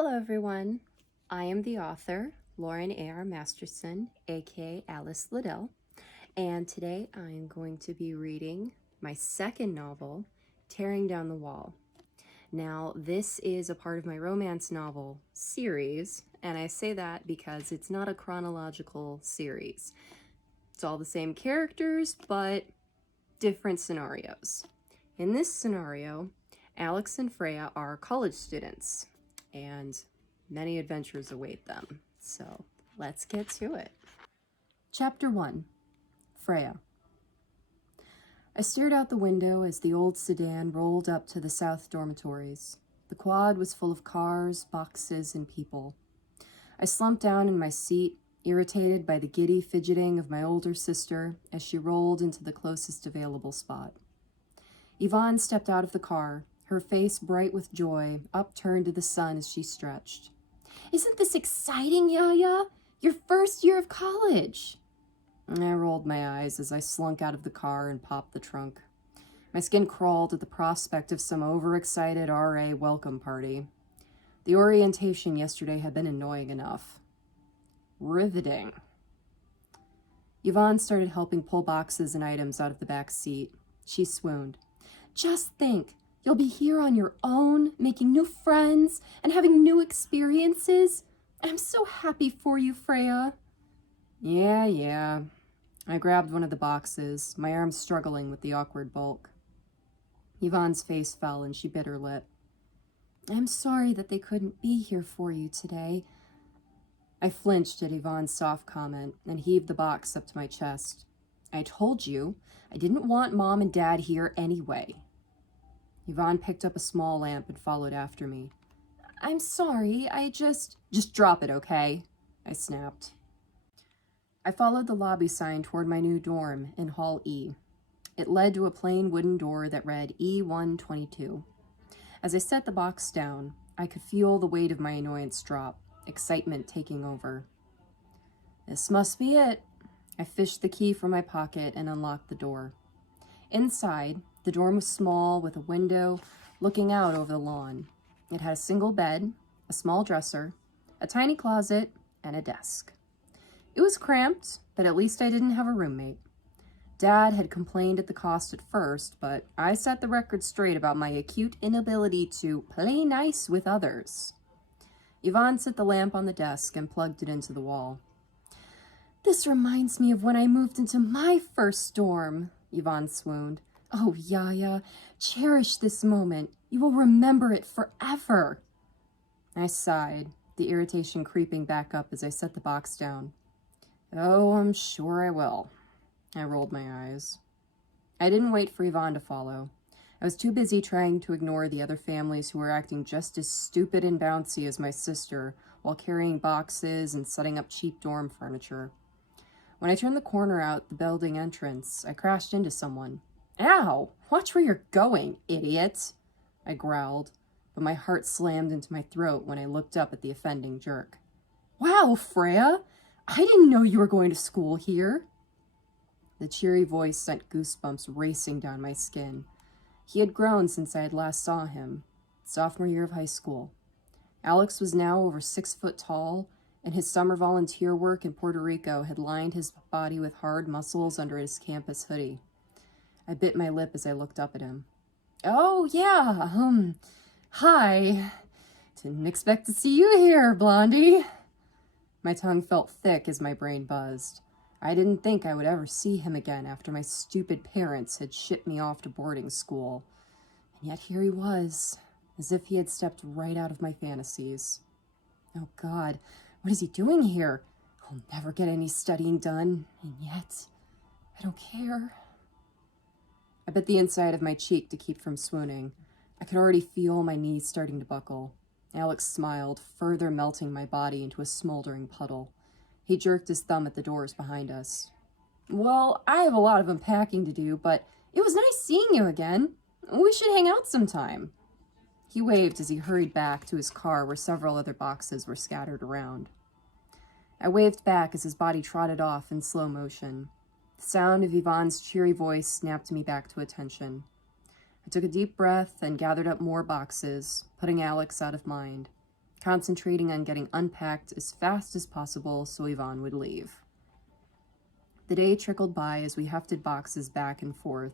Hello everyone, I am the author, Lauren A.R. Masterson, aka Alice Liddell, and today I am going to be reading my second novel, Tearing Down the Wall. Now, this is a part of my romance novel series, and I say that because it's not a chronological series. It's all the same characters, but different scenarios. In this scenario, Alex and Freya are college students, and many adventures await them. So let's get to it. Chapter 1, Freya. I stared out the window as the old sedan rolled up to the south dormitories. The quad was full of cars, boxes, and people. I slumped down in my seat, irritated by the giddy fidgeting of my older sister as she rolled into the closest available spot. Yvonne stepped out of the car, her face bright with joy, upturned to the sun as she stretched. "Isn't this exciting, Yaya? Your first year of college!" I rolled my eyes as I slunk out of the car and popped the trunk. My skin crawled at the prospect of some overexcited RA welcome party. The orientation yesterday had been annoying enough. Riveting. Yvonne started helping pull boxes and items out of the back seat. She swooned. "Just think, you'll be here on your own, making new friends and having new experiences. I'm so happy for you, Freya." Yeah. I grabbed one of the boxes, my arms struggling with the awkward bulk. Yvonne's face fell and she bit her lip. "I'm sorry that they couldn't be here for you today." I flinched at Yvonne's soft comment and heaved the box up to my chest. "I told you, I didn't want Mom and Dad here anyway." Yvonne picked up a small lamp and followed after me. "I'm sorry, Just drop it, okay?" I snapped. I followed the lobby sign toward my new dorm in Hall E. It led to a plain wooden door that read E122. As I set the box down, I could feel the weight of my annoyance drop, excitement taking over. This must be it. I fished the key from my pocket and unlocked the door. Inside, the dorm was small with a window looking out over the lawn. It had a single bed, a small dresser, a tiny closet, and a desk. It was cramped, but at least I didn't have a roommate. Dad had complained at the cost at first, but I set the record straight about my acute inability to play nice with others. Yvonne set the lamp on the desk and plugged it into the wall. "This reminds me of when I moved into my first dorm," Yvonne swooned. "Oh, Yaya, cherish this moment. You will remember it forever." I sighed, the irritation creeping back up as I set the box down. "Oh, I'm sure I will." I rolled my eyes. I didn't wait for Yvonne to follow. I was too busy trying to ignore the other families who were acting just as stupid and bouncy as my sister while carrying boxes and setting up cheap dorm furniture. When I turned the corner out the building entrance, I crashed into someone. "Ow! Watch where you're going, idiot!" I growled, but my heart slammed into my throat when I looked up at the offending jerk. "Wow, Freya! I didn't know you were going to school here." The cheery voice sent goosebumps racing down my skin. He had grown since I had last saw him, sophomore year of high school. Alex was now over 6 foot tall, and his summer volunteer work in Puerto Rico had lined his body with hard muscles under his campus hoodie. I bit my lip as I looked up at him. "Oh, yeah, hi. Didn't expect to see you here, Blondie." My tongue felt thick as my brain buzzed. I didn't think I would ever see him again after my stupid parents had shipped me off to boarding school. And yet here he was, as if he had stepped right out of my fantasies. Oh God, what is he doing here? I'll never get any studying done, and yet I don't care. I bit the inside of my cheek to keep from swooning. I could already feel my knees starting to buckle. Alex smiled, further melting my body into a smoldering puddle. He jerked his thumb at the doors behind us. "Well, I have a lot of unpacking to do, but it was nice seeing you again. We should hang out sometime." He waved as he hurried back to his car where several other boxes were scattered around. I waved back as his body trotted off in slow motion. The sound of Yvonne's cheery voice snapped me back to attention. I took a deep breath and gathered up more boxes, putting Alex out of mind. concentrating on getting unpacked as fast as possible so Yvonne would leave. The day trickled by as we hefted boxes back and forth.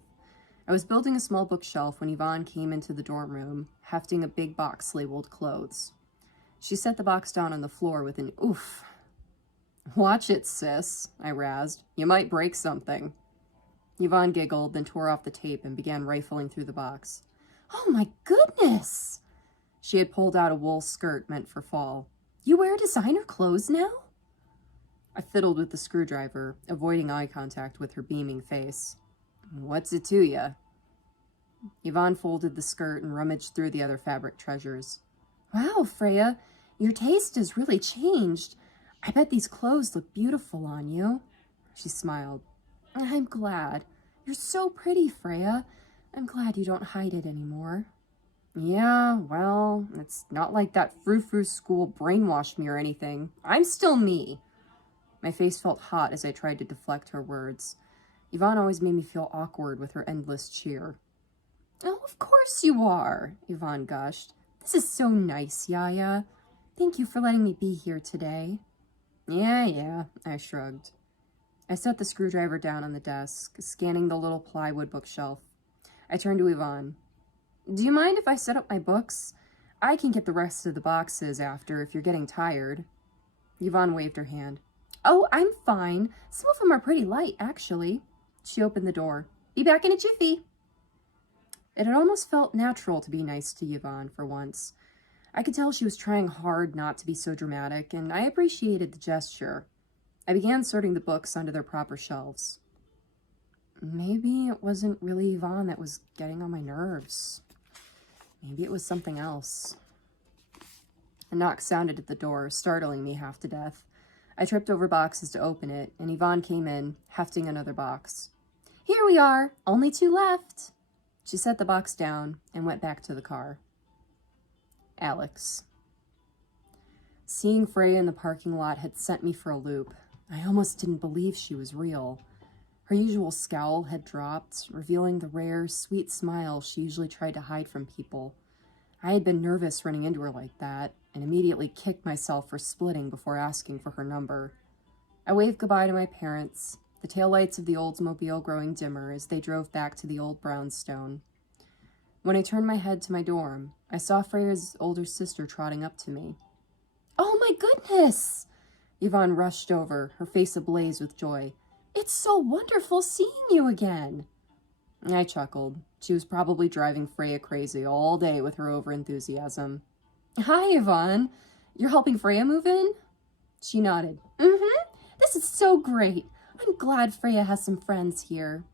I was building a small bookshelf when Yvonne came into the dorm room, hefting a big box labeled clothes. She set the box down on the floor with an oof. "Watch it, sis," I razzed. "You might break something." Yvonne giggled, then tore off the tape and began rifling through the box. "Oh my goodness!" She had pulled out a wool skirt meant for fall. "You wear designer clothes now?" I fiddled with the screwdriver, avoiding eye contact with her beaming face. "What's it to ya?" Yvonne folded the skirt and rummaged through the other fabric treasures. "Wow, Freya, your taste has really changed. I bet these clothes look beautiful on you." She smiled. "I'm glad. You're so pretty, Freya. I'm glad you don't hide it anymore." "Yeah, well, it's not like that frou-frou school brainwashed me or anything. I'm still me." My face felt hot as I tried to deflect her words. Yvonne always made me feel awkward with her endless cheer. "Oh, of course you are," Yvonne gushed. "This is so nice, Yaya. Thank you for letting me be here today." Yeah, I shrugged. I set the screwdriver down on the desk, scanning the little plywood bookshelf. I turned to Yvonne. "Do you mind if I set up my books? I can get the rest of the boxes after if you're getting tired." Yvonne waved her hand. "Oh, I'm fine. Some of them are pretty light, actually." She opened the door. "Be back in a jiffy." It had almost felt natural to be nice to Yvonne for once. I could tell she was trying hard not to be so dramatic, and I appreciated the gesture. I began sorting the books onto their proper shelves. Maybe it wasn't really Yvonne that was getting on my nerves. Maybe it was something else. A knock sounded at the door, startling me half to death. I tripped over boxes to open it, and Yvonne came in, hefting another box. "Here we are, only 2 left." She set the box down and went back to the car. Alex. Seeing Freya in the parking lot had sent me for a loop. I almost didn't believe she was real. Her usual scowl had dropped, revealing the rare, sweet smile she usually tried to hide from people. I had been nervous running into her like that, and immediately kicked myself for splitting before asking for her number. I waved goodbye to my parents, the taillights of the Oldsmobile growing dimmer as they drove back to the old brownstone. When I turned my head to my dorm, I saw Freya's older sister trotting up to me. "Oh my goodness!" Yvonne rushed over, her face ablaze with joy. "It's so wonderful seeing you again." I chuckled. She was probably driving Freya crazy all day with her overenthusiasm. "Hi, Yvonne. You're helping Freya move in?" She nodded. This is so great. I'm glad Freya has some friends here."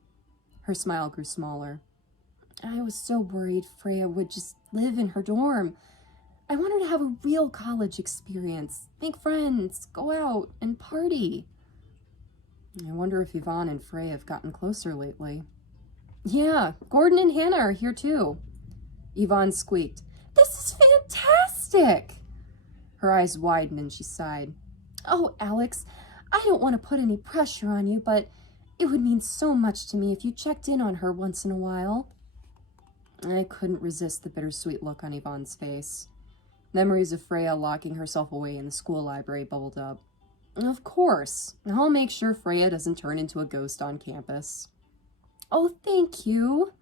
Her smile grew smaller. "I was so worried Freya would just live in her dorm. I want her to have a real college experience, make friends, go out, and party." I wonder if Yvonne and Freya have gotten closer lately. "Yeah, Gordon and Hannah are here too." Yvonne squeaked. "This is fantastic!" Her eyes widened and she sighed. "Oh, Alex, I don't want to put any pressure on you, but it would mean so much to me if you checked in on her once in a while." I couldn't resist the bittersweet look on Yvonne's face. Memories of Freya locking herself away in the school library bubbled up. "Of course. I'll make sure Freya doesn't turn into a ghost on campus." "Oh, thank you."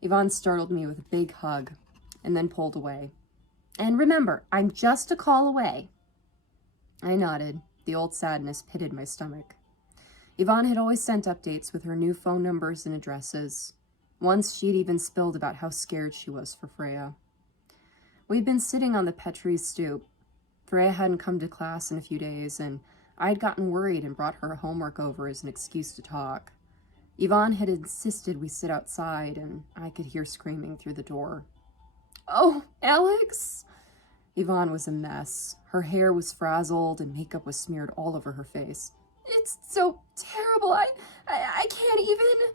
Yvonne startled me with a big hug and then pulled away. "And remember, I'm just a call away." I nodded. The old sadness pitted my stomach. Yvonne had always sent updates with her new phone numbers and addresses. Once she'd even spilled about how scared she was for Freya. We'd been sitting on the Petrie's stoop. Freya hadn't come to class in a few days, and I'd gotten worried and brought her homework over as an excuse to talk. Yvonne had insisted we sit outside, and I could hear screaming through the door. "Oh, Alex!" Yvonne was a mess. Her hair was frazzled, and makeup was smeared all over her face. "It's so terrible. I can't even..."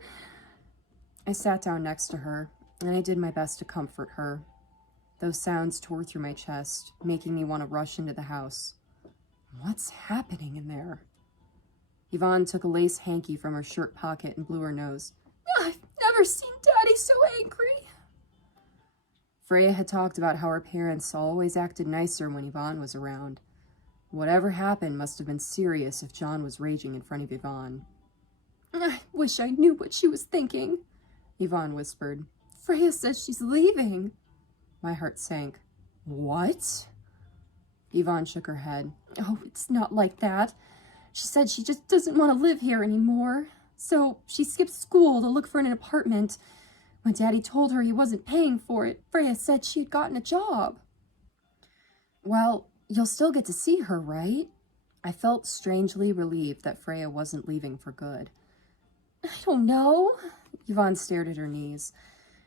I sat down next to her, and I did my best to comfort her. Those sounds tore through my chest, making me want to rush into the house. What's happening in there? Yvonne took a lace hanky from her shirt pocket and blew her nose. "I've never seen Daddy so angry." Freya had talked about how her parents always acted nicer when Yvonne was around. Whatever happened must have been serious if John was raging in front of Yvonne. I wish I knew what she was thinking, Yvonne whispered. Freya says she's leaving. My heart sank. What? Yvonne shook her head. Oh, it's not like that. She said she just doesn't want to live here anymore. So she skipped school to look for an apartment. When Daddy told her he wasn't paying for it, Freya said she had gotten a job. Well, you'll still get to see her, right? I felt strangely relieved that Freya wasn't leaving for good. I don't know. Yvonne stared at her knees.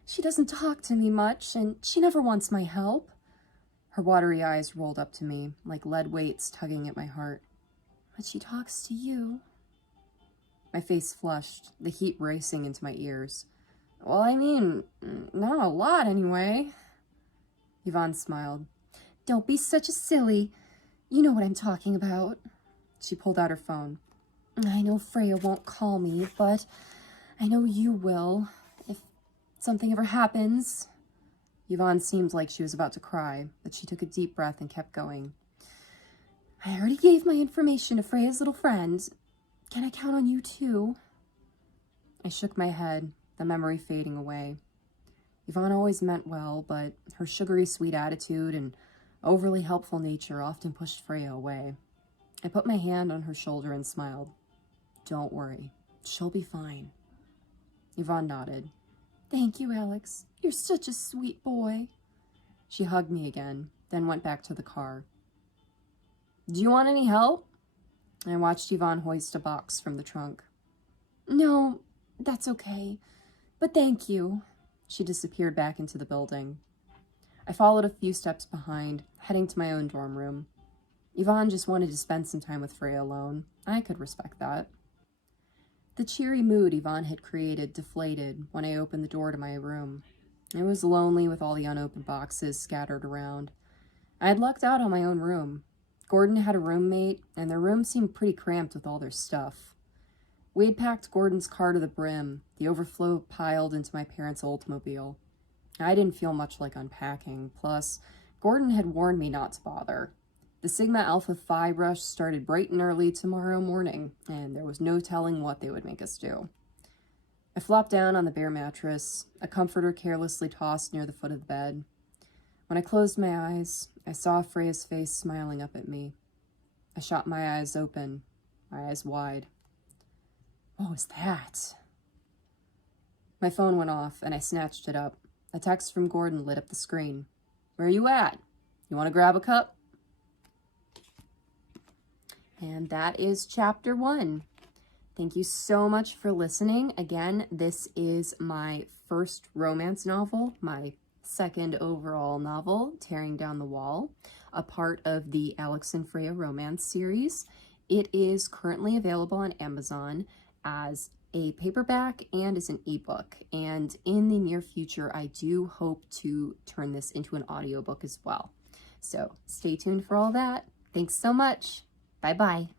She doesn't talk to me much, and she never wants my help. Her watery eyes rolled up to me, like lead weights tugging at my heart. But she talks to you. My face flushed, the heat racing into my ears. Well, I mean, not a lot anyway. Yvonne smiled. Don't be such a silly. You know what I'm talking about. She pulled out her phone. I know Freya won't call me, but I know you will. If something ever happens. Yvonne seemed like she was about to cry, but she took a deep breath and kept going. I already gave my information to Freya's little friend. Can I count on you too? I shook my head, the memory fading away. Yvonne always meant well, but her sugary sweet attitude and overly helpful nature often pushed Freya away. I put my hand on her shoulder and smiled. Don't worry, she'll be fine. Yvonne nodded. Thank you, Alex. You're such a sweet boy. She hugged me again, then went back to the car. Do you want any help? I watched Yvonne hoist a box from the trunk. No, that's okay. But thank you. She disappeared back into the building. I followed a few steps behind, heading to my own dorm room. Yvonne just wanted to spend some time with Freya alone. I could respect that. The cheery mood Yvonne had created deflated when I opened the door to my room. It was lonely with all the unopened boxes scattered around. I had lucked out on my own room. Gordon had a roommate, and their room seemed pretty cramped with all their stuff. We had packed Gordon's car to the brim, the overflow piled into my parents' Oldsmobile. I didn't feel much like unpacking, plus, Gordon had warned me not to bother. The Sigma Alpha Phi rush started bright and early tomorrow morning, and there was no telling what they would make us do. I flopped down on the bare mattress, a comforter carelessly tossed near the foot of the bed. When I closed my eyes, I saw Freya's face smiling up at me. I shot my eyes open, my eyes wide. What was that? My phone went off, and I snatched it up. A text from Gordon lit up the screen. Where are you at? You want to grab a cup? And that is chapter 1. Thank you so much for listening. Again, this is my first romance novel, my second overall novel, Tearing Down the Wall, a part of the Alex and Freya romance series. It is currently available on Amazon as a paperback and as an ebook. And in the near future, I do hope to turn this into an audiobook as well. So stay tuned for all that. Thanks so much. Bye-bye.